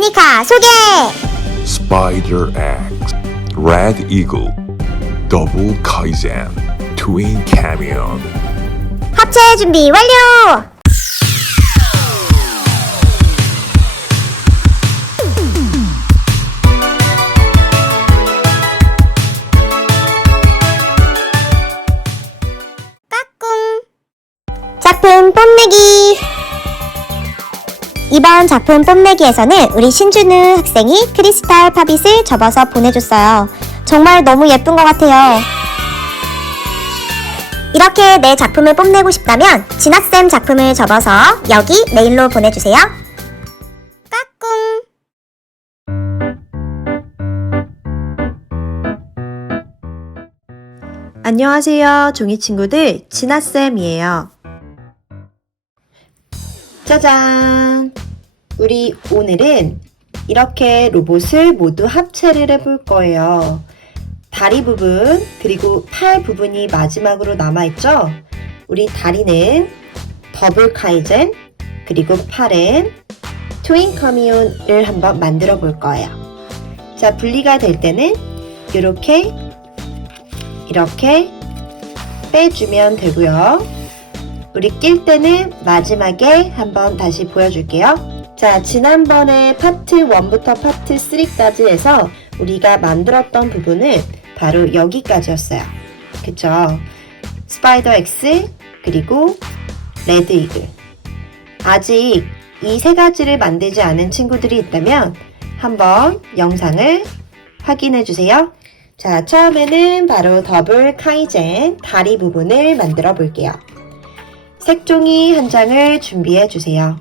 미니카 소개! Spider X, Red Eagle, Double Kaizen, Twin Camion. 합체 준비 완료! 까꿍! 작품 뽐내기! 이번 작품 뽐내기에서는 우리 신준우 학생이 크리스탈 팝잇을 접어서 보내줬어요. 정말 너무 예쁜 것 같아요. 이렇게 내 작품을 뽐내고 싶다면 진아쌤 작품을 접어서 여기 메일로 보내주세요. 까꿍! 안녕하세요, 종이 친구들. 진아쌤이에요. 짜잔! 우리 오늘은 이렇게 로봇을 모두 합체를 해볼 거예요. 다리 부분 그리고 팔 부분이 마지막으로 남아있죠? 우리 다리는 더블 카이젠 그리고 팔은 트윈 커미온을 한번 만들어 볼 거예요. 자, 분리가 될 때는 이렇게 빼주면 되고요. 우리 낄 때는 마지막에 한번 다시 보여줄게요. 자, 지난번에 파트 1부터 파트 3까지 해서 우리가 만들었던 부분은 바로 여기까지였어요. 그쵸? 스파이더 X 그리고 레드 이글. 아직 이 세 가지를 만들지 않은 친구들이 있다면 한번 영상을 확인해 주세요. 자, 처음에는 바로 더블 카이젠 다리 부분을 만들어 볼게요. 색종이 한 장을 준비해 주세요.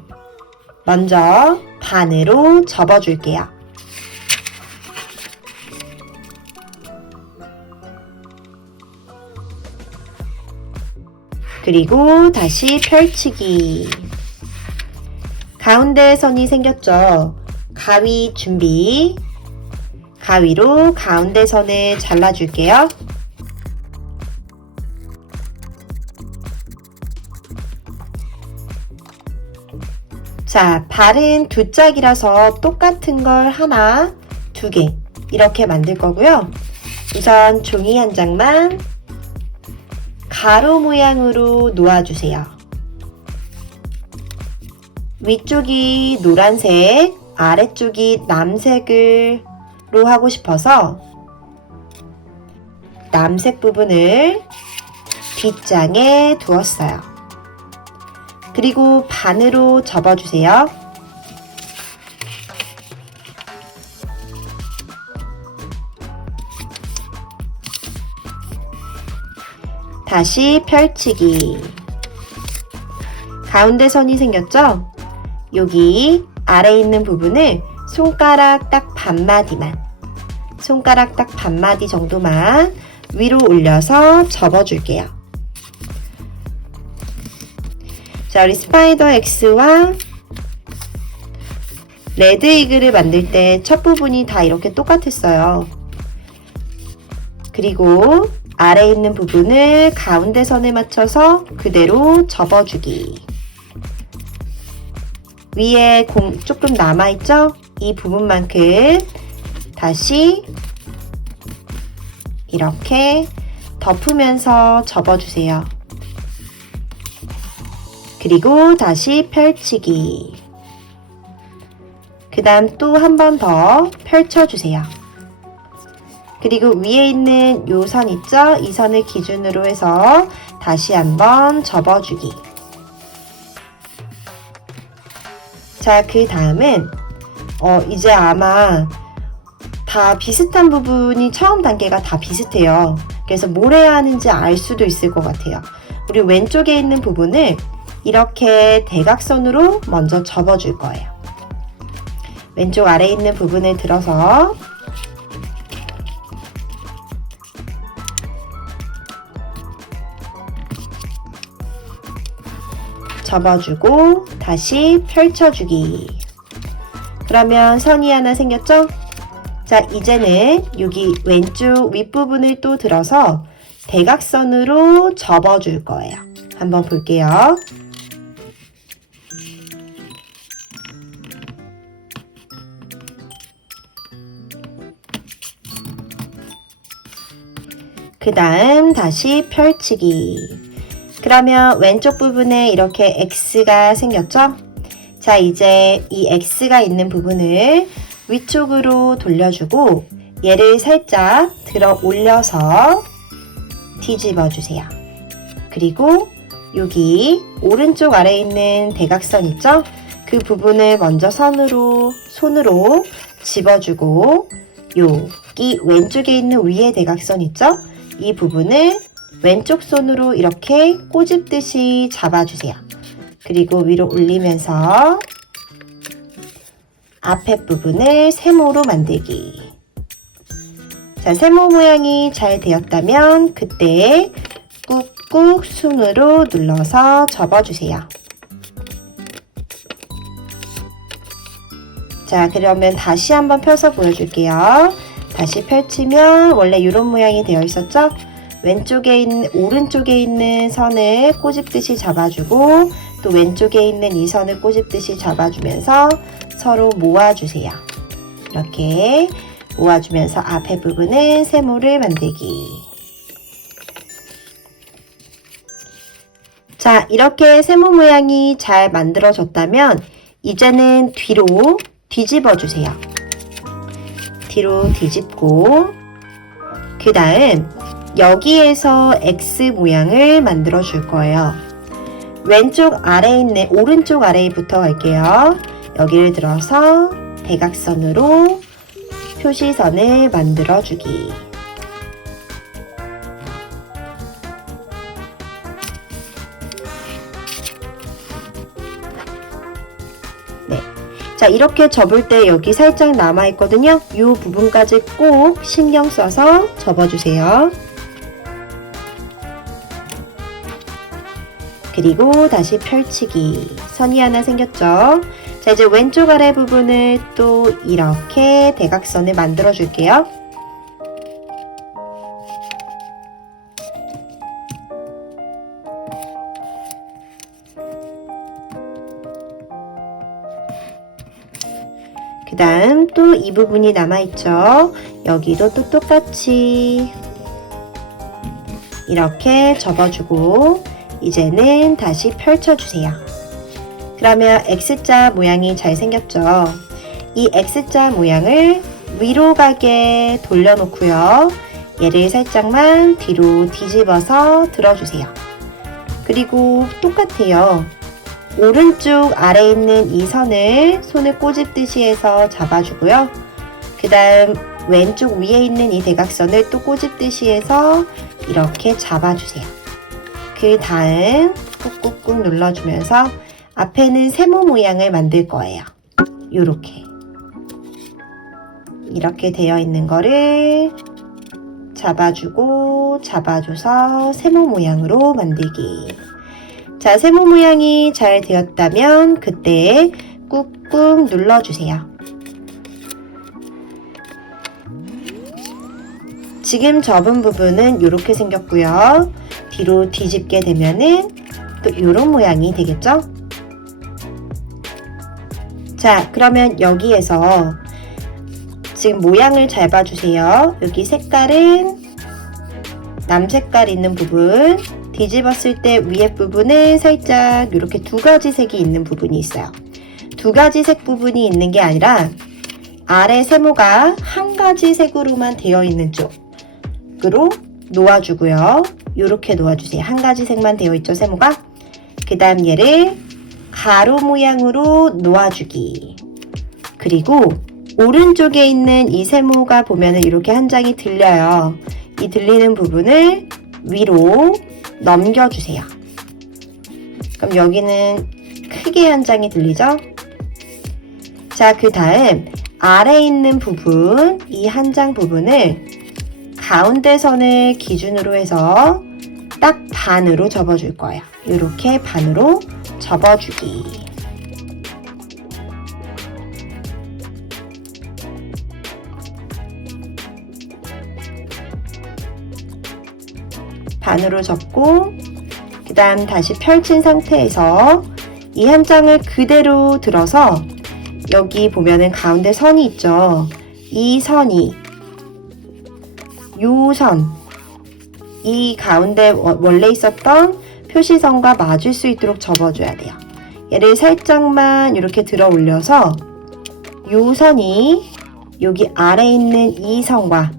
먼저 반으로 접어 줄게요. 그리고 다시 펼치기. 가운데 선이 생겼죠? 가위 준비. 가위로 가운데 선을 잘라줄게요. 자, 발은 두 짝이라서 똑같은 걸 하나, 두 개 이렇게 만들 거고요. 우선 종이 한 장만 가로 모양으로 놓아주세요. 위쪽이 노란색, 아래쪽이 남색으로 하고 싶어서 남색 부분을 뒷장에 두었어요. 그리고 반으로 접어주세요. 다시 펼치기. 가운데 선이 생겼죠? 여기 아래에 있는 부분을 손가락 딱 반마디 정도만 위로 올려서 접어줄게요. 자, 우리 스파이더 X와 레드 이글을 만들 때 첫 부분이 다 이렇게 똑같았어요. 그리고 아래에 있는 부분을 가운데 선에 맞춰서 그대로 접어주기. 위에 공 조금 남아있죠? 이 부분만큼 다시 이렇게 덮으면서 접어주세요. 그리고 다시 펼치기. 그 다음 또 한 번 더 펼쳐주세요. 그리고 위에 있는 요 선 있죠? 이 선을 기준으로 해서 다시 한번 접어주기. 자, 그 다음은 이제 아마 다 비슷한 부분이 처음 단계가 다 비슷해요. 그래서 뭘 해야 하는지 알 수도 있을 것 같아요. 우리 왼쪽에 있는 부분을 이렇게 대각선으로 먼저 접어줄 거예요. 왼쪽 아래에 있는 부분을 들어서 접어주고 다시 펼쳐주기. 그러면 선이 하나 생겼죠? 자, 이제는 여기 왼쪽 윗부분을 또 들어서 대각선으로 접어줄 거예요. 한번 볼게요. 그 다음 다시 펼치기. 그러면 왼쪽 부분에 이렇게 X가 생겼죠? 자, 이제 이 X가 있는 부분을 위쪽으로 돌려주고 얘를 살짝 들어 올려서 뒤집어 주세요. 그리고 여기 오른쪽 아래에 있는 대각선 있죠? 그 부분을 먼저 손으로 집어주고 여기 왼쪽에 있는 위에 대각선 있죠? 이 부분을 왼쪽 손으로 이렇게 꼬집듯이 잡아주세요. 그리고 위로 올리면서 앞에 부분을 세모로 만들기. 자, 세모 모양이 잘 되었다면 그때 꾹꾹 손으로 눌러서 접어주세요. 자, 그러면 다시 한번 펴서 보여줄게요. 다시 펼치면 원래 이런 모양이 되어 있었죠? 오른쪽에 있는 선을 꼬집듯이 잡아주고 또 왼쪽에 있는 이 선을 꼬집듯이 잡아주면서 서로 모아주세요. 이렇게 모아주면서 앞에 부분은 세모를 만들기. 자, 이렇게 세모 모양이 잘 만들어졌다면 이제는 뒤로 뒤집어 주세요. 뒤로 뒤집고 그 다음 여기에서 X 모양을 만들어 줄 거예요. 오른쪽 아래에부터 갈게요. 여기를 들어서 대각선으로 표시선을 만들어 주기. 네. 자, 이렇게 접을 때 여기 살짝 남아 있거든요. 이 부분까지 꼭 신경 써서 접어주세요. 그리고 다시 펼치기. 선이 하나 생겼죠? 자, 이제 왼쪽 아래 부분을 또 이렇게 대각선을 만들어 줄게요. 그 다음 또 이 부분이 남아있죠? 여기도 또 똑같이 이렇게 접어주고 이제는 다시 펼쳐주세요. 그러면 X자 모양이 잘 생겼죠? 이 X자 모양을 위로 가게 돌려놓고요. 얘를 살짝만 뒤로 뒤집어서 들어주세요. 그리고 똑같아요. 오른쪽 아래에 있는 이 손을 꼬집듯이 해서 잡아주고요. 그 다음 왼쪽 위에 있는 이 대각선을 또 꼬집듯이 해서 이렇게 잡아주세요. 그 다음 꾹꾹꾹 눌러주면서 앞에는 세모 모양을 만들 거예요. 이렇게 되어 있는 거를 잡아줘서 세모 모양으로 만들기. 자, 세모 모양이 잘 되었다면 그때 꾹꾹 눌러주세요. 지금 접은 부분은 이렇게 생겼고요. 뒤로 뒤집게 되면은 또 이런 모양이 되겠죠? 자, 그러면 여기에서 지금 모양을 잘 봐주세요. 여기 색깔은 남색깔 있는 부분, 뒤집었을 때 위에 부분에 살짝 이렇게 두 가지 색이 있는 부분이 있어요. 두 가지 색 부분이 있는 게 아니라 아래 세모가 한 가지 색으로만 되어 있는 쪽으로 놓아주고요. 이렇게 놓아주세요. 한 가지 색만 되어 있죠, 세모가? 그 다음 얘를 가로 모양으로 놓아주기. 그리고 오른쪽에 있는 이 세모가 보면은 이렇게 한 장이 들려요. 이 들리는 부분을 위로 넘겨주세요. 그럼 여기는 크게 한 장이 들리죠? 자, 그 다음 아래에 있는 부분, 이 한 장 부분을 가운데 선을 기준으로 해서 딱 반으로 접어줄 거예요. 이렇게 반으로 접어주기. 반으로 접고 그 다음 다시 펼친 상태에서 이 한 장을 그대로 들어서 여기 보면은 가운데 선이 있죠. 이 선이 요 선 이 가운데 원래 있었던 표시선과 맞을 수 있도록 접어줘야 돼요. 얘를 살짝만 이렇게 들어 올려서 요 선이 여기 아래에 있는 이 선과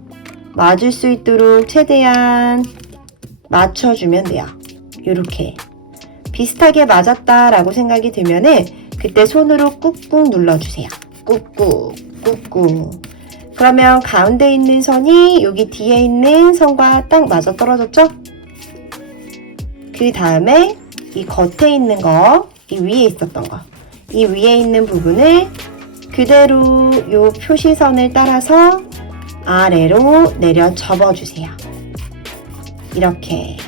맞을 수 있도록 최대한 맞춰주면 돼요. 이렇게 비슷하게 맞았다라고 생각이 들면은 그때 손으로 꾹꾹 눌러주세요. 꾹꾹 꾹꾹. 그러면 가운데 있는 선이 여기 뒤에 있는 선과 딱 맞아 떨어졌죠? 그 다음에 이 겉에 있는 거, 이 위에 있었던 거, 이 위에 있는 부분을 그대로 요 표시선을 따라서 아래로 내려 접어주세요. 이렇게.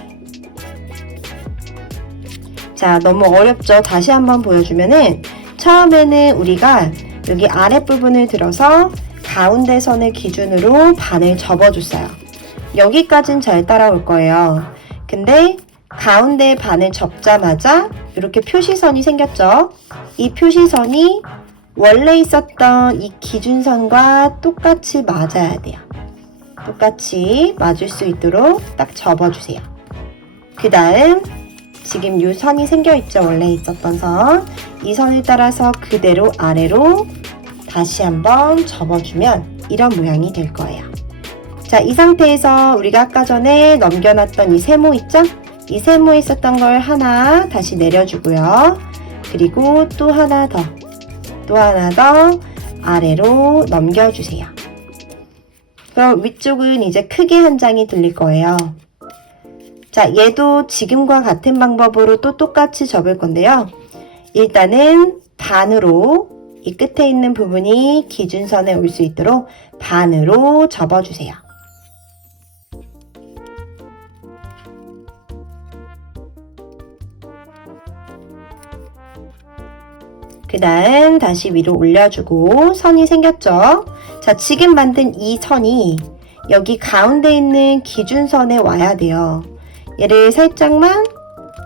자, 너무 어렵죠? 다시 한번 보여주면은 처음에는 우리가 여기 아랫부분을 들어서 가운데 선을 기준으로 반을 접어줬어요. 여기까진 잘 따라올 거예요. 근데 가운데 반을 접자마자 이렇게 표시선이 생겼죠? 이 표시선이 원래 있었던 이 기준선과 똑같이 맞아야 돼요. 똑같이 맞을 수 있도록 딱 접어주세요. 그 다음 지금 이 선이 생겨있죠? 원래 있었던 선. 이 선을 따라서 그대로 아래로 다시 한번 접어주면 이런 모양이 될 거예요. 자, 이 상태에서 우리가 아까 전에 넘겨놨던 이 세모 있죠? 이 세모에 있었던 걸 하나 다시 내려주고요. 그리고 또 하나 더 아래로 넘겨주세요. 그럼 위쪽은 이제 크게 한 장이 들릴 거예요. 자, 얘도 지금과 같은 방법으로 또 똑같이 접을 건데요. 일단은 반으로 이 끝에 있는 부분이 기준선에 올 수 있도록 반으로 접어주세요. 그 다음 다시 위로 올려주고 선이 생겼죠? 자, 지금 만든 이 선이 여기 가운데 있는 기준선에 와야 돼요. 얘를 살짝만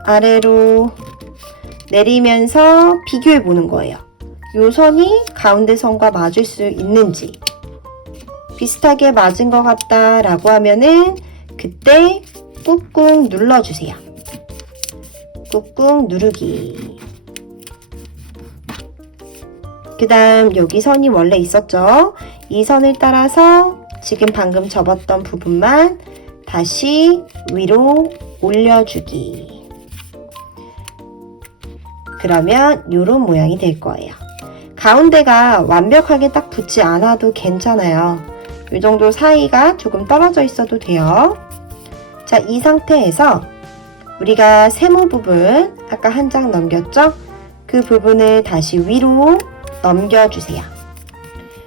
아래로 내리면서 비교해 보는 거예요. 요 선이 가운데 선과 맞을 수 있는지 비슷하게 맞은 것 같다 라고 하면은 그때 꾹꾹 눌러주세요. 꾹꾹 누르기. 그 다음 여기 선이 원래 있었죠? 이 선을 따라서 지금 방금 접었던 부분만 다시 위로 올려주기. 그러면 이런 모양이 될 거예요. 가운데가 완벽하게 딱 붙지 않아도 괜찮아요. 이 정도 사이가 조금 떨어져 있어도 돼요. 자, 이 상태에서 우리가 세모 부분 아까 한 장 넘겼죠? 그 부분을 다시 위로 넘겨주세요.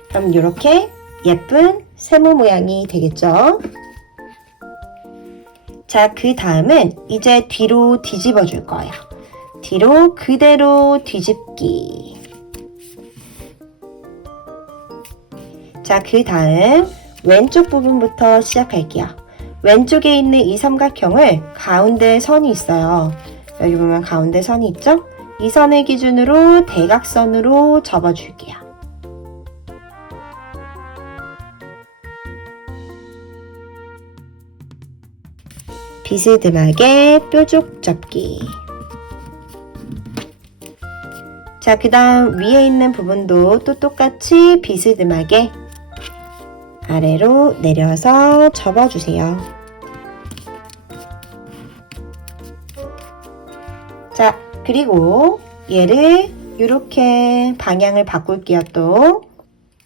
그럼 이렇게 예쁜 세모 모양이 되겠죠? 자, 그 다음은 이제 뒤로 뒤집어 줄 거예요. 뒤로 그대로 뒤집기. 자, 그 다음 왼쪽 부분부터 시작할게요. 왼쪽에 있는 이 삼각형을 가운데 선이 있어요. 여기 보면 가운데 선이 있죠? 이 선을 기준으로 대각선으로 접어줄게요. 비스듬하게 뾰족 접기. 자, 그 다음 위에 있는 부분도 또 똑같이 비스듬하게 아래로 내려서 접어주세요. 자, 그리고 얘를 이렇게 방향을 바꿀게요. 또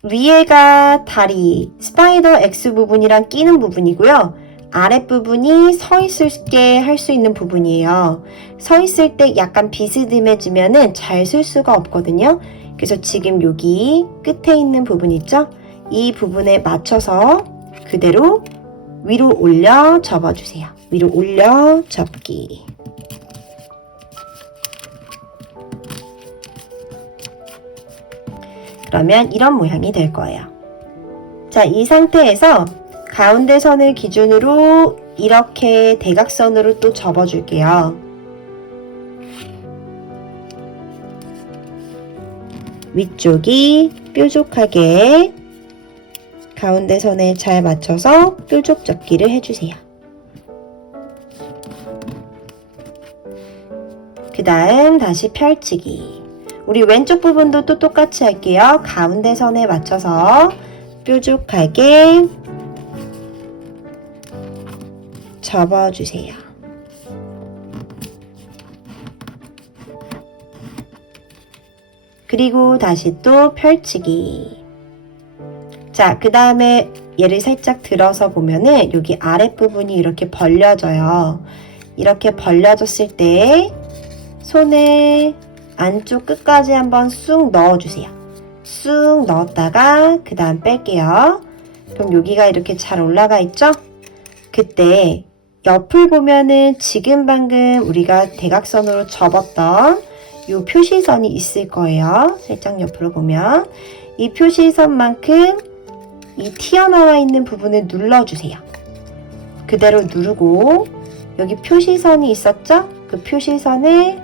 위에가 다리 스파이더 X 부분이랑 끼는 부분이고요. 아랫부분이 서 있을게 할 수 있는 부분이에요. 서 있을 때 약간 비스듬해지면은 잘 쓸 수가 없거든요. 그래서 지금 여기 끝에 있는 부분 있죠? 이 부분에 맞춰서 그대로 위로 올려 접어주세요. 위로 올려 접기. 그러면 이런 모양이 될 거예요. 자, 이 상태에서 가운데 선을 기준으로 이렇게 대각선으로 또 접어줄게요. 위쪽이 뾰족하게 가운데 선에 잘 맞춰서 뾰족 접기를 해주세요. 그 다음 다시 펼치기. 우리 왼쪽 부분도 또 똑같이 할게요. 가운데 선에 맞춰서 뾰족하게 접어주세요. 그리고 다시 또 펼치기. 자, 그 다음에 얘를 살짝 들어서 보면은 여기 아랫부분이 이렇게 벌려져요. 이렇게 벌려졌을 때 손을 안쪽 끝까지 한번 쑥 넣어주세요. 쑥 넣었다가 그 다음 뺄게요. 그럼 여기가 이렇게 잘 올라가 있죠? 그때 옆을 보면은 지금 방금 우리가 대각선으로 접었던 이 표시선이 있을 거예요. 살짝 옆으로 보면 이 표시선만큼 이 튀어나와 있는 부분을 눌러주세요. 그대로 누르고 여기 표시선이 있었죠? 그 표시선을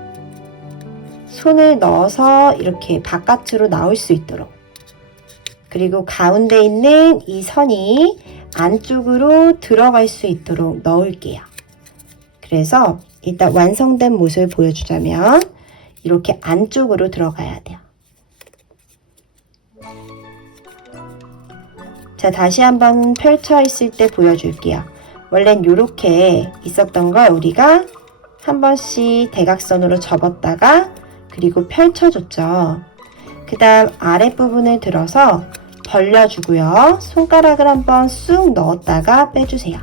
손을 넣어서 이렇게 바깥으로 나올 수 있도록, 그리고 가운데 있는 이 선이 안쪽으로 들어갈 수 있도록 넣을게요. 그래서 일단 완성된 모습을 보여주자면 이렇게 안쪽으로 들어가야 돼요. 자, 다시 한번 펼쳐 있을 때 보여줄게요. 원래는 이렇게 있었던 걸 우리가 한 번씩 대각선으로 접었다가 그리고 펼쳐줬죠. 그 다음 아랫부분을 들어서 벌려주고요. 손가락을 한번 쑥 넣었다가 빼주세요.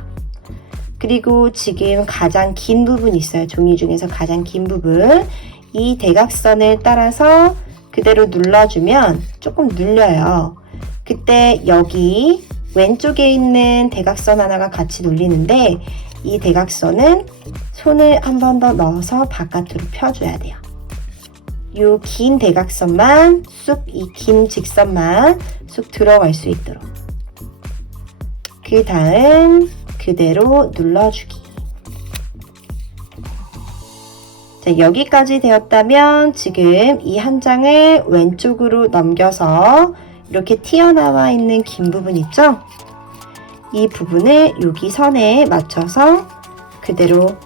그리고 지금 가장 긴 부분이 있어요. 종이 중에서 가장 긴 부분. 이 대각선을 따라서 그대로 눌러주면 조금 눌려요. 그때 여기 왼쪽에 있는 대각선 하나가 같이 눌리는데 이 대각선은 손을 한 번 더 넣어서 바깥으로 펴줘야 돼요. 이 긴 대각선만 쑥, 이 긴 직선만 쑥 들어갈 수 있도록. 그 다음 그대로 눌러주기. 자, 여기까지 되었다면 지금 이 한 장을 왼쪽으로 넘겨서 이렇게 튀어나와 있는 긴 부분 있죠? 이 부분을 여기 선에 맞춰서 그대로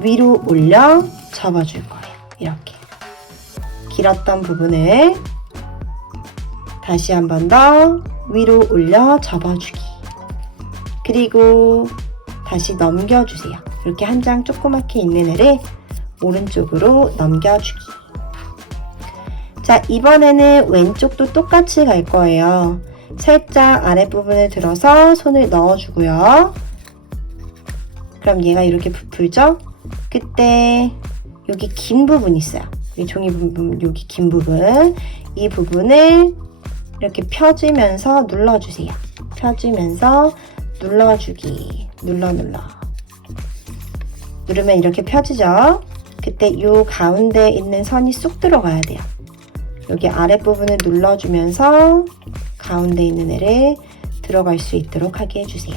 위로 올려 접어줄 거예요. 이렇게 길었던 부분을 다시 한 번 더 위로 올려 접어주기. 그리고 다시 넘겨주세요. 이렇게 한 장 조그맣게 있는 애를 오른쪽으로 넘겨주기. 자, 이번에는 왼쪽도 똑같이 갈 거예요. 살짝 아랫부분을 들어서 손을 넣어주고요. 그럼 얘가 이렇게 부풀죠? 그때 여기 긴 부분 있어요. 이 종이 부분, 여기 긴 부분. 이 부분을 이렇게 펴주면서 눌러주세요. 펴주면서 눌러주기. 눌러. 누르면 이렇게 펴지죠? 그때 이 가운데 있는 선이 쑥 들어가야 돼요. 여기 아랫부분을 눌러주면서 가운데 있는 애를 들어갈 수 있도록 하게 해주세요.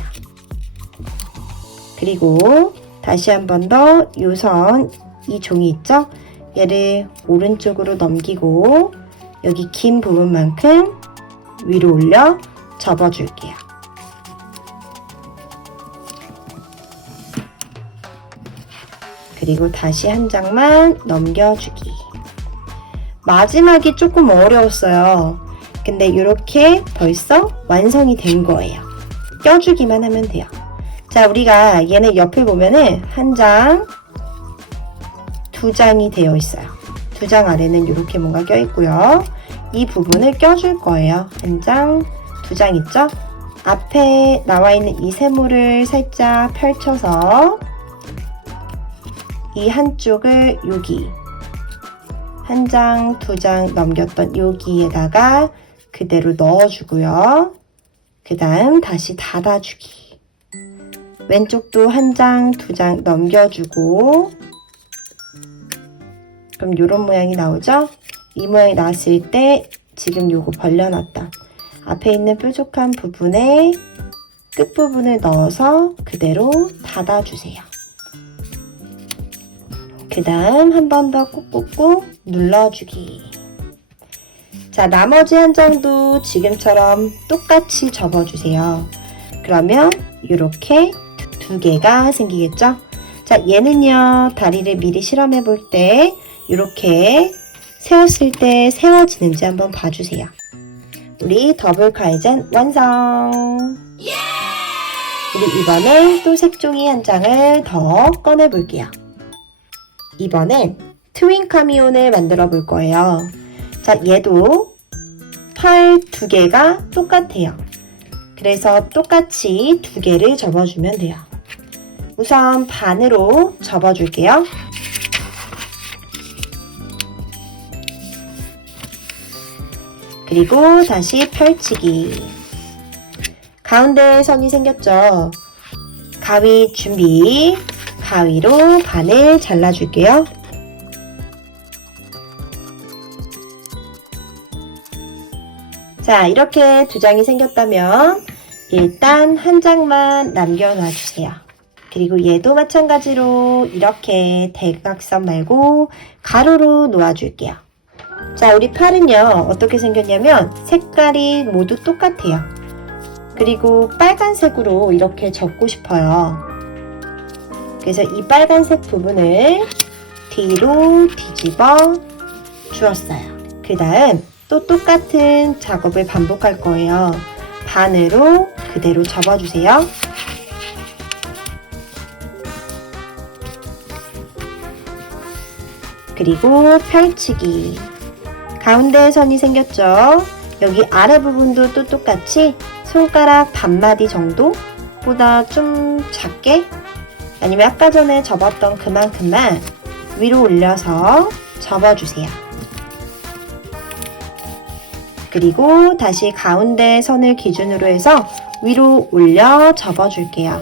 그리고 다시 한 번 더 이 선, 이 종이 있죠? 얘를 오른쪽으로 넘기고 여기 긴 부분만큼 위로 올려 접어줄게요. 그리고 다시 한 장만 넘겨주기. 마지막이 조금 어려웠어요. 근데 이렇게 벌써 완성이 된 거예요. 껴주기만 하면 돼요. 자, 우리가 얘네 옆을 보면은 한 장, 두 장이 되어 있어요. 두 장 아래는 이렇게 뭔가 껴 있고요. 이 부분을 껴줄 거예요. 한 장, 두 장 있죠? 앞에 나와 있는 이 세모를 살짝 펼쳐서 이 한쪽을 여기 한 장, 두 장 넘겼던 여기에다가 그대로 넣어주고요. 그 다음 다시 닫아주기. 왼쪽도 한 장, 두 장 넘겨주고, 그럼 이런 모양이 나오죠? 이 모양이 나왔을 때 지금 요거 벌려놨다. 앞에 있는 뾰족한 부분에 끝부분을 넣어서 그대로 닫아주세요. 그 다음 한 번 더 꾹꾹꾹 눌러주기. 자, 나머지 한 장도 지금처럼 똑같이 접어주세요. 그러면 이렇게 두 개가 생기겠죠? 자, 얘는요, 다리를 미리 실험해 볼 때 이렇게 세웠을 때 세워지는지 한번 봐주세요. 우리 더블 카이젠 완성! 우리 이번엔 또 색종이 한 장을 더 꺼내 볼게요. 이번엔 트윈 카미온을 만들어 볼 거예요. 자, 얘도 팔 두 개가 똑같아요. 그래서 똑같이 두 개를 접어주면 돼요. 우선 반으로 접어줄게요. 그리고 다시 펼치기. 가운데 선이 생겼죠? 가위 준비. 가위로 반을 잘라줄게요. 자, 이렇게 두 장이 생겼다면 일단 한 장만 남겨놔주세요. 그리고 얘도 마찬가지로 이렇게 대각선 말고 가로로 놓아줄게요. 자, 우리 팔은요, 어떻게 생겼냐면 색깔이 모두 똑같아요. 그리고 빨간색으로 이렇게 접고 싶어요. 그래서 이 빨간색 부분을 뒤로 뒤집어 주었어요. 그 다음 또 똑같은 작업을 반복할 거예요. 반으로 그대로 접어주세요. 그리고 펼치기. 가운데 선이 생겼죠? 여기 아래 부분도 또 똑같이 손가락 반마디 정도보다 좀 작게, 아니면 아까 전에 접었던 그만큼만 위로 올려서 접어주세요. 그리고 다시 가운데 선을 기준으로 해서 위로 올려 접어줄게요.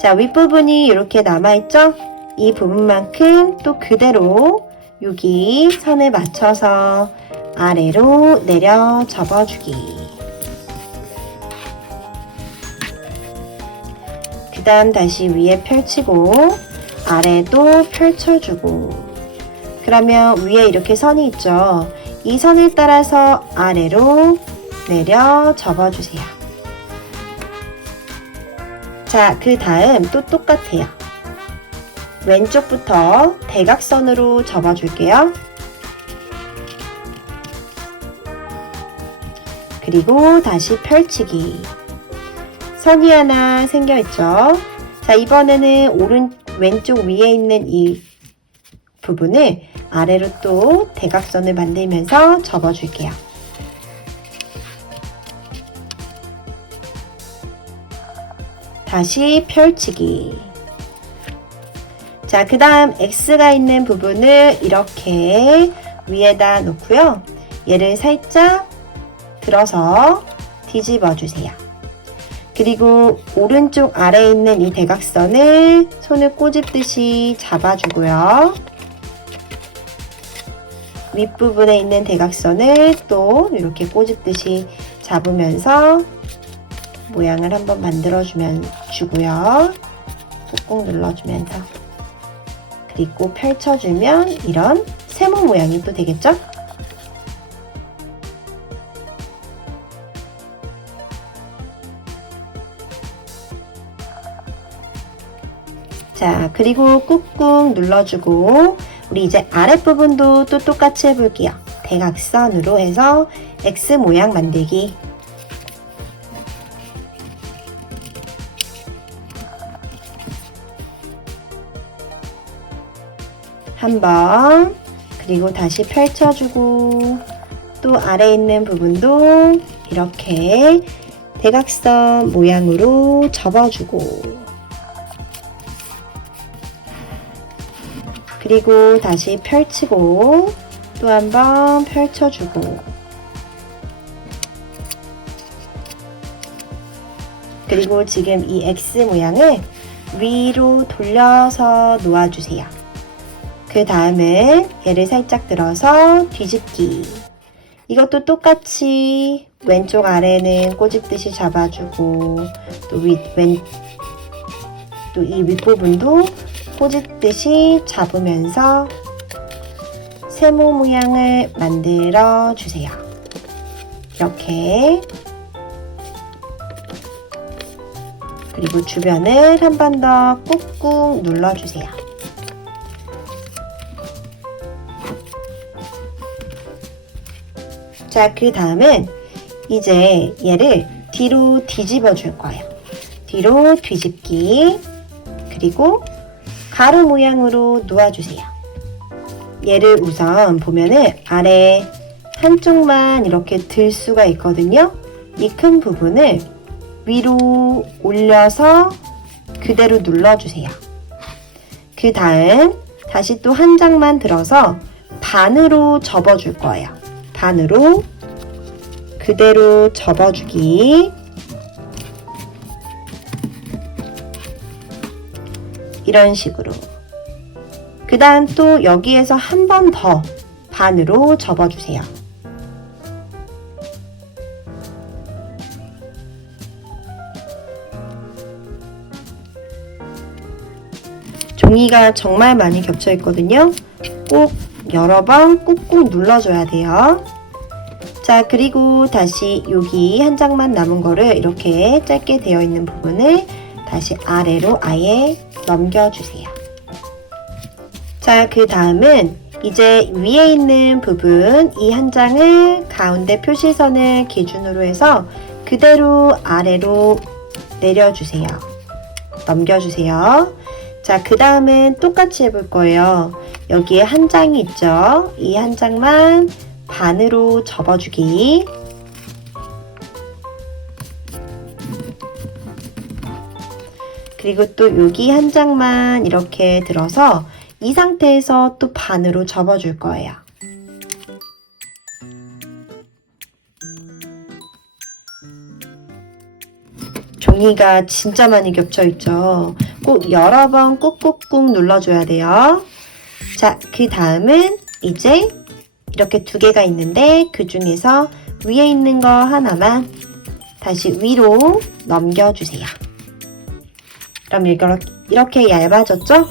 자, 윗부분이 이렇게 남아있죠? 이 부분만큼 또 그대로 여기 선을 맞춰서 아래로 내려 접어주기. 그 다음 다시 위에 펼치고 아래도 펼쳐주고. 그러면 위에 이렇게 선이 있죠? 이 선을 따라서 아래로 내려 접어주세요. 자, 그 다음 또 똑같아요. 왼쪽부터 대각선으로 접어줄게요. 그리고 다시 펼치기. 선이 하나 생겨있죠? 자, 이번에는 왼쪽 위에 있는 이 부분을 아래로 또 대각선을 만들면서 접어줄게요. 다시 펼치기. 자, 그 다음 X가 있는 부분을 이렇게 위에다 놓고요. 얘를 살짝 들어서 뒤집어 주세요. 그리고 오른쪽 아래에 있는 이 대각선을 손을 꼬집듯이 잡아주고요. 윗부분에 있는 대각선을 또 이렇게 꼬집듯이 잡으면서 모양을 한번 주고요. 꾹꾹 눌러주면서. 그리고 펼쳐주면 이런 세모 모양이 또 되겠죠? 자, 그리고 꾹꾹 눌러주고 우리 이제 아랫부분도 또 똑같이 해볼게요. 대각선으로 해서 X 모양 만들기. 한번, 그리고 다시 펼쳐주고 또 아래에 있는 부분도 이렇게 대각선 모양으로 접어주고, 그리고 다시 펼치고 또 한번 펼쳐주고, 그리고 지금 이 X 모양을 위로 돌려서 놓아주세요. 그 다음은 얘를 살짝 들어서 뒤집기. 이것도 똑같이 왼쪽 아래는 꼬집듯이 잡아주고 또 이 윗부분도 꼬집듯이 잡으면서 세모 모양을 만들어 주세요. 이렇게. 그리고 주변을 한 번 더 꾹꾹 눌러주세요. 자, 그 다음은 이제 얘를 뒤로 뒤집어 줄 거예요. 뒤로 뒤집기. 그리고 가루 모양으로 놓아주세요. 얘를 우선 보면은 아래 한쪽만 이렇게 들 수가 있거든요. 이 큰 부분을 위로 올려서 그대로 눌러주세요. 그 다음 다시 또 한 장만 들어서 반으로 접어줄 거예요. 반으로 그대로 접어주기. 이런 식으로. 그 다음 또 여기에서 한 번 더 반으로 접어주세요. 종이가 정말 많이 겹쳐 있거든요. 꼭 여러 번 꾹꾹 눌러줘야 돼요. 자, 그리고 다시 여기 한 장만 남은 거를 이렇게 짧게 되어 있는 부분을 다시 아래로 아예 넘겨주세요. 자, 그 다음은 이제 위에 있는 부분 이 한 장을 가운데 표시선을 기준으로 해서 그대로 아래로 내려주세요. 넘겨주세요. 자, 그 다음은 똑같이 해볼 거예요. 여기에 한 장이 있죠. 이 한 장만 반으로 접어주기. 그리고 또 여기 한 장만 이렇게 들어서 이 상태에서 또 반으로 접어줄 거예요. 종이가 진짜 많이 겹쳐 있죠. 꼭 여러 번 꾹꾹꾹 눌러줘야 돼요. 자, 그 다음은 이제 이렇게 두 개가 있는데 그 중에서 위에 있는 거 하나만 다시 위로 넘겨주세요. 그럼 이렇게 얇아졌죠?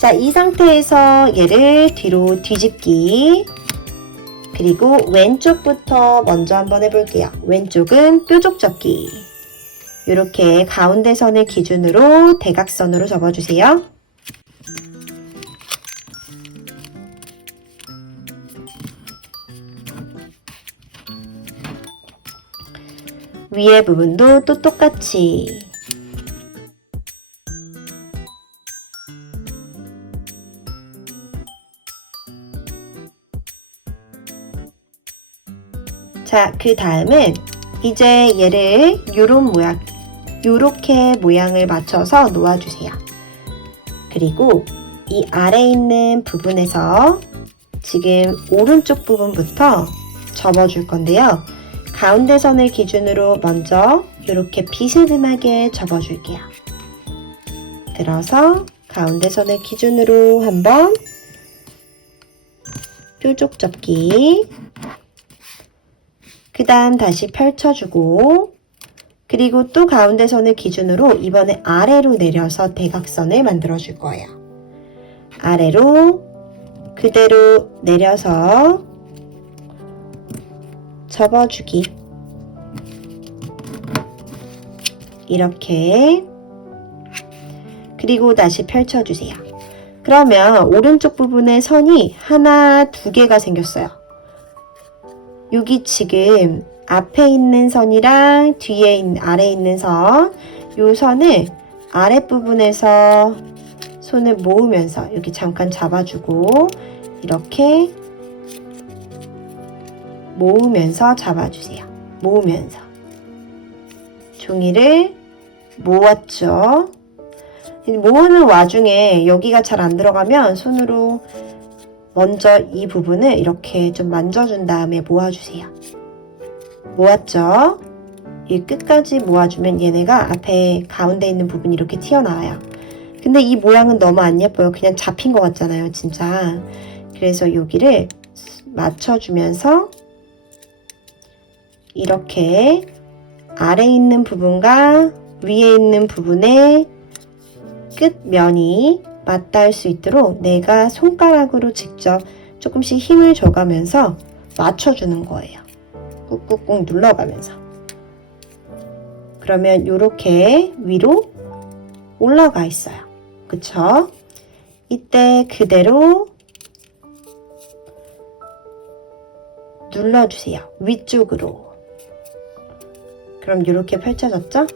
자, 이 상태에서 얘를 뒤로 뒤집기. 그리고 왼쪽부터 먼저 한번 해볼게요. 왼쪽은 뾰족 접기. 이렇게 가운데 선을 기준으로 대각선으로 접어주세요. 위에 부분도 또 똑같이. 자, 그 다음은 이제 얘를 요렇게 모양을 맞춰서 놓아주세요. 그리고 이 아래 있는 부분에서 지금 오른쪽 부분부터 접어줄 건데요. 가운데 선을 기준으로 먼저 이렇게 비스듬하게 접어줄게요. 들어서 가운데 선을 기준으로 한번 뾰족 접기. 그 다음 다시 펼쳐주고, 그리고 또 가운데 선을 기준으로 이번에 아래로 내려서 대각선을 만들어 줄 거예요. 아래로 그대로 내려서 접어주기. 이렇게. 그리고 다시 펼쳐주세요. 그러면 오른쪽 부분에 선이 하나, 두 개가 생겼어요. 여기 지금 앞에 있는 선이랑 아래에 있는 선, 요 선을 아랫부분에서 손을 모으면서 여기 잠깐 잡아주고 이렇게 모으면서 잡아주세요. 모으면서 종이를 모았죠. 모으는 와중에 여기가 잘 안 들어가면 손으로 먼저 이 부분을 이렇게 좀 만져준 다음에 모아주세요. 모았죠? 이 끝까지 모아주면 얘네가 앞에 가운데 있는 부분이 이렇게 튀어나와요. 근데 이 모양은 너무 안 예뻐요. 그냥 잡힌 것 같잖아요, 진짜. 그래서 여기를 맞춰주면서 이렇게 아래에 있는 부분과 위에 있는 부분의 끝면이 맞닿을 수 있도록 내가 손가락으로 직접 조금씩 힘을 줘가면서 맞춰주는 거예요. 꾹꾹꾹 눌러가면서. 그러면 이렇게 위로 올라가 있어요. 그쵸? 이때 그대로 눌러주세요. 위쪽으로. 그럼 이렇게 펼쳐졌죠?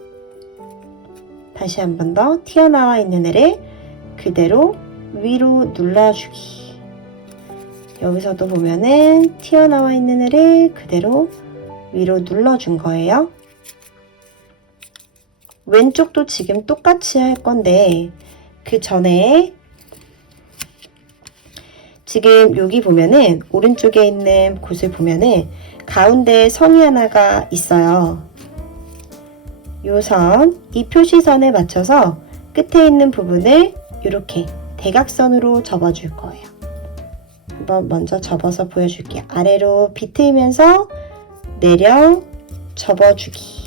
다시 한 번 더 튀어나와 있는 애를 그대로 위로 눌러주기. 여기서도 보면은 튀어나와 있는 애를 그대로 위로 눌러준 거예요. 왼쪽도 지금 똑같이 할 건데 그 전에 지금 여기 보면은 오른쪽에 있는 곳을 보면은 가운데 선이 하나가 있어요. 요 선, 이 표시선에 맞춰서 끝에 있는 부분을 이렇게 대각선으로 접어줄 거예요. 한번 먼저 접어서 보여줄게요. 아래로 비틀면서 내려 접어주기.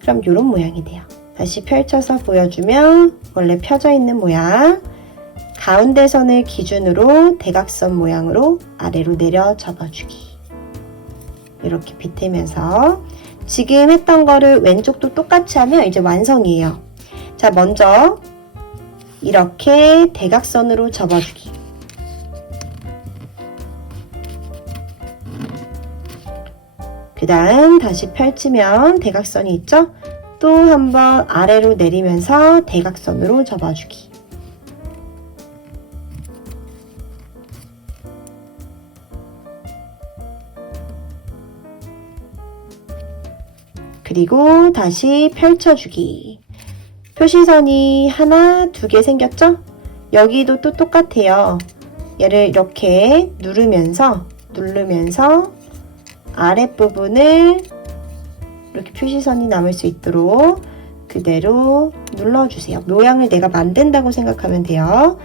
그럼 이런 모양이 돼요. 다시 펼쳐서 보여주면 원래 펴져 있는 모양, 가운데 선을 기준으로 대각선 모양으로 아래로 내려 접어주기. 이렇게 비틀면서 지금 했던 거를 왼쪽도 똑같이 하면 이제 완성이에요. 자, 먼저 이렇게 대각선으로 접어주기. 그 다음 다시 펼치면 대각선이 있죠? 또 한번 아래로 내리면서 대각선으로 접어주기. 그리고 다시 펼쳐주기. 표시선이 하나, 두 개 생겼죠? 여기도 또 똑같아요. 얘를 이렇게 누르면서 아랫부분을 이렇게 표시선이 남을 수 있도록 그대로 눌러주세요. 모양을 내가 만든다고 생각하면 돼요.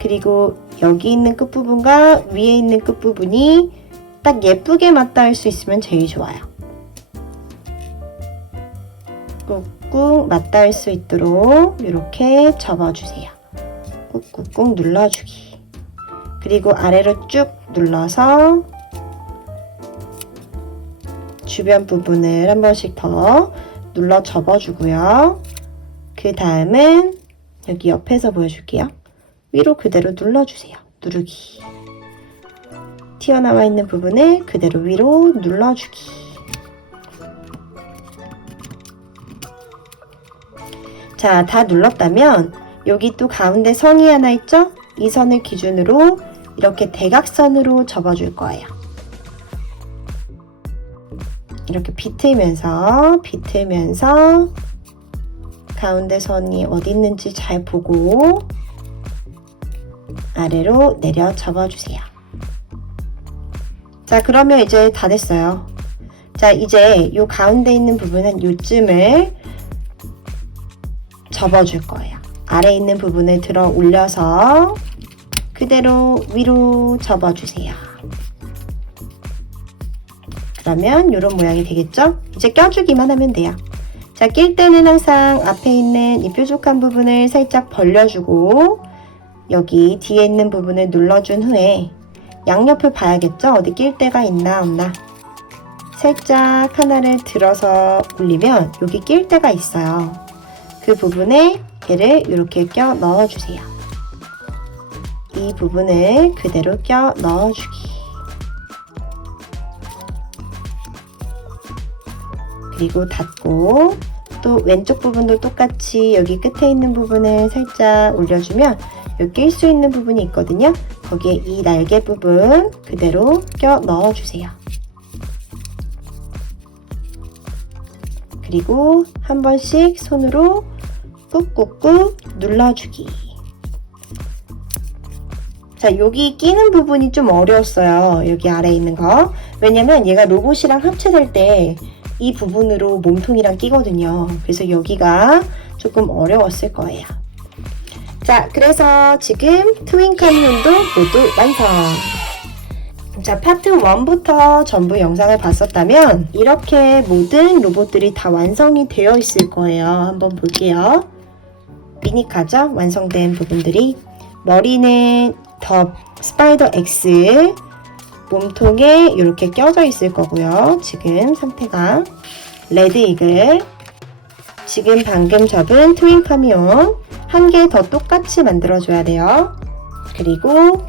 그리고 여기 있는 끝부분과 위에 있는 끝부분이 딱 예쁘게 맞닿을 수 있으면 제일 좋아요. 꾹꾹 맞닿을 수 있도록 이렇게 접어주세요. 꾹꾹꾹 눌러주기. 그리고 아래로 쭉 눌러서 주변 부분을 한 번씩 더 눌러 접어주고요. 그 다음은 여기 옆에서 보여줄게요. 위로 그대로 눌러주세요. 누르기. 튀어나와 있는 부분을 그대로 위로 눌러주기. 자, 다 눌렀다면 여기 또 가운데 선이 하나 있죠? 이 선을 기준으로 이렇게 대각선으로 접어줄 거예요. 이렇게 비틀면서 가운데 선이 어디 있는지 잘 보고 아래로 내려 접어주세요. 자, 그러면 이제 다 됐어요. 자, 이제 이 가운데 있는 부분은 요쯤을 접어줄 거예요. 아래에 있는 부분을 들어 올려서 그대로 위로 접어주세요. 그러면 이런 모양이 되겠죠? 이제 껴주기만 하면 돼요. 자, 낄 때는 항상 앞에 있는 이 뾰족한 부분을 살짝 벌려주고 여기 뒤에 있는 부분을 눌러준 후에 양옆을 봐야겠죠? 어디 낄 데가 있나 없나. 살짝 하나를 들어서 올리면 여기 낄 데가 있어요. 그 부분에 얘를 이렇게 껴 넣어주세요. 이 부분을 그대로 껴 넣어주기. 그리고 닫고 또 왼쪽 부분도 똑같이 여기 끝에 있는 부분을 살짝 올려주면 여기 낄 수 있는 부분이 있거든요. 거기에 이 날개 부분 그대로 껴 넣어주세요. 그리고 한 번씩 손으로 꾹꾹꾹 눌러주기. 자, 여기 끼는 부분이 좀 어려웠어요. 여기 아래에 있는 거. 왜냐면 얘가 로봇이랑 합체될 때 이 부분으로 몸통이랑 끼거든요. 그래서 여기가 조금 어려웠을 거예요. 자, 그래서 지금 트윈 카미온도 모두 완성! 자, 파트 1부터 전부 영상을 봤었다면 이렇게 모든 로봇들이 다 완성이 되어 있을 거예요. 한번 볼게요. 미니카죠? 완성된 부분들이. 머리는 더 스파이더 X, 몸통에 이렇게 껴져 있을 거고요. 지금 상태가 레드 이글, 지금 방금 접은 트윈 카미온 한 개 더 똑같이 만들어줘야 돼요. 그리고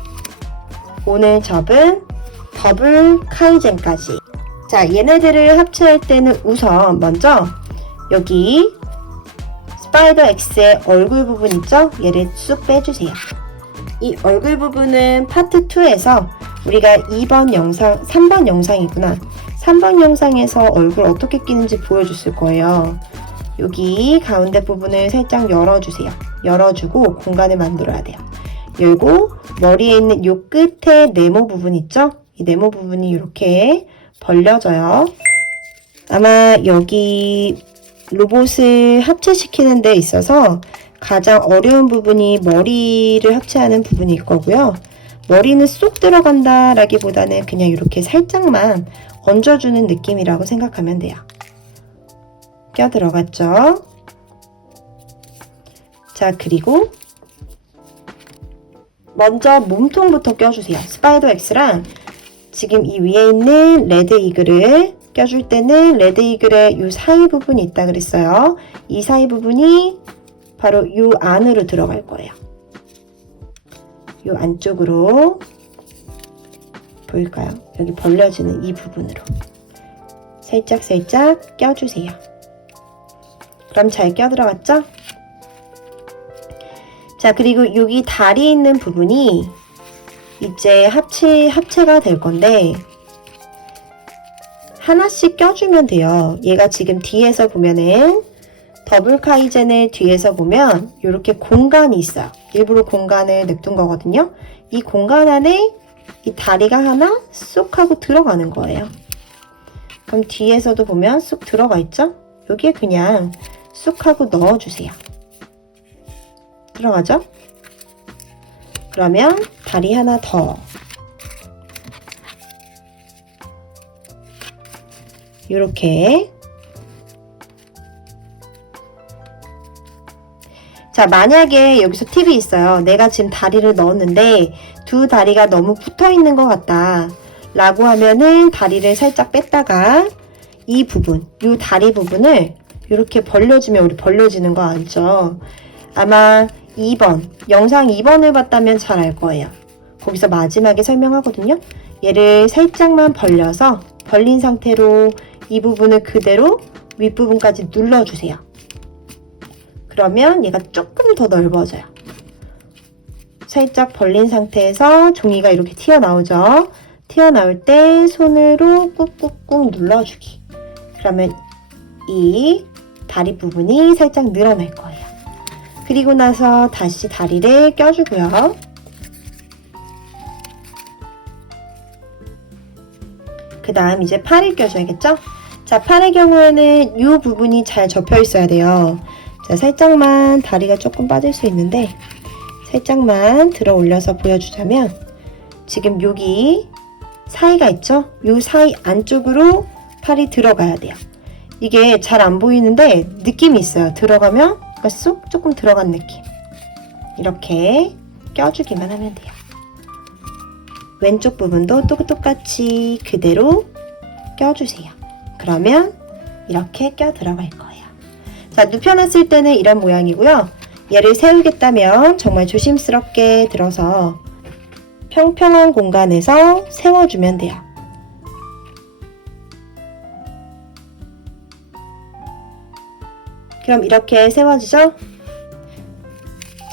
오늘 접은 더블 카이젠까지. 자, 얘네들을 합체할 때는 우선 먼저 여기 스파이더 X의 얼굴 부분 있죠? 얘를 쑥 빼주세요. 이 얼굴 부분은 파트 2에서 우리가 2번 영상, 3번 영상이구나. 3번 영상에서 얼굴 어떻게 끼는지 보여줬을 거예요. 여기 가운데 부분을 살짝 열어주세요. 열어주고 공간을 만들어야 돼요. 열고 머리에 있는 요 끝에 네모 부분 있죠? 이 네모 부분이 이렇게 벌려져요. 아마 여기 로봇을 합체시키는 데 있어서 가장 어려운 부분이 머리를 합체하는 부분일 거고요. 머리는 쏙 들어간다 라기보다는 그냥 이렇게 살짝만 얹어주는 느낌이라고 생각하면 돼요. 껴 들어갔죠? 자, 그리고 먼저 몸통부터 껴주세요. 스파이더 X랑 지금 이 위에 있는 레드 이글을 껴줄 때는 레드 이글의 이 사이 부분이 있다 그랬어요. 이 사이 부분이 바로 이 안으로 들어갈 거예요. 이 안쪽으로 보일까요? 여기 벌려지는 이 부분으로 살짝 껴주세요. 그럼 잘 껴 들어갔죠? 자, 그리고 여기 다리 있는 부분이 이제 합체가 될 건데 하나씩 껴주면 돼요. 얘가 지금 뒤에서 보면은 더블 카이젠의 뒤에서 보면 이렇게 공간이 있어요. 일부러 공간을 냅둔 거거든요. 이 공간 안에 이 다리가 하나 쏙 하고 들어가는 거예요. 그럼 뒤에서도 보면 쏙 들어가 있죠? 여기에 그냥 쏙 하고 넣어주세요. 들어가죠? 그러면 다리 하나 더. 이렇게. 자, 만약에 여기서 팁이 있어요. 내가 지금 다리를 넣었는데 두 다리가 너무 붙어 있는 것 같다 라고 하면은 다리를 살짝 뺐다가 이 부분, 이 다리 부분을 이렇게 벌려주면 우리 벌려지는 거 알죠? 아마 2번, 영상 2번을 봤다면 잘 알 거예요. 거기서 마지막에 설명하거든요. 얘를 살짝만 벌려서 벌린 상태로 이 부분을 그대로 윗부분까지 눌러주세요. 그러면 얘가 조금 더 넓어져요. 살짝 벌린 상태에서 종이가 이렇게 튀어나오죠. 튀어나올 때 손으로 꾹꾹꾹 눌러주기. 그러면 이 다리 부분이 살짝 늘어날 거예요. 그리고 나서 다시 다리를 껴주고요. 그 다음 이제 팔을 껴줘야겠죠? 자, 팔의 경우에는 이 부분이 잘 접혀 있어야 돼요. 자, 살짝만 다리가 조금 빠질 수 있는데 살짝만 들어 올려서 보여주자면 지금 여기 사이가 있죠? 이 사이 안쪽으로 팔이 들어가야 돼요. 이게 잘 안 보이는데 느낌이 있어요. 들어가면 쏙 조금 들어간 느낌. 이렇게 껴주기만 하면 돼요. 왼쪽 부분도 똑같이 그대로 껴주세요. 그러면 이렇게 껴 들어갈 거예요. 자, 눕혀놨을 때는 이런 모양이고요. 얘를 세우겠다면 정말 조심스럽게 들어서 평평한 공간에서 세워주면 돼요. 그럼 이렇게 세워지죠?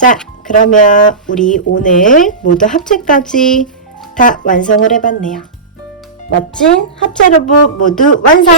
자, 그러면 우리 오늘 모두 합체까지 다 완성을 해봤네요. 멋진 합체 로봇 모두 완성!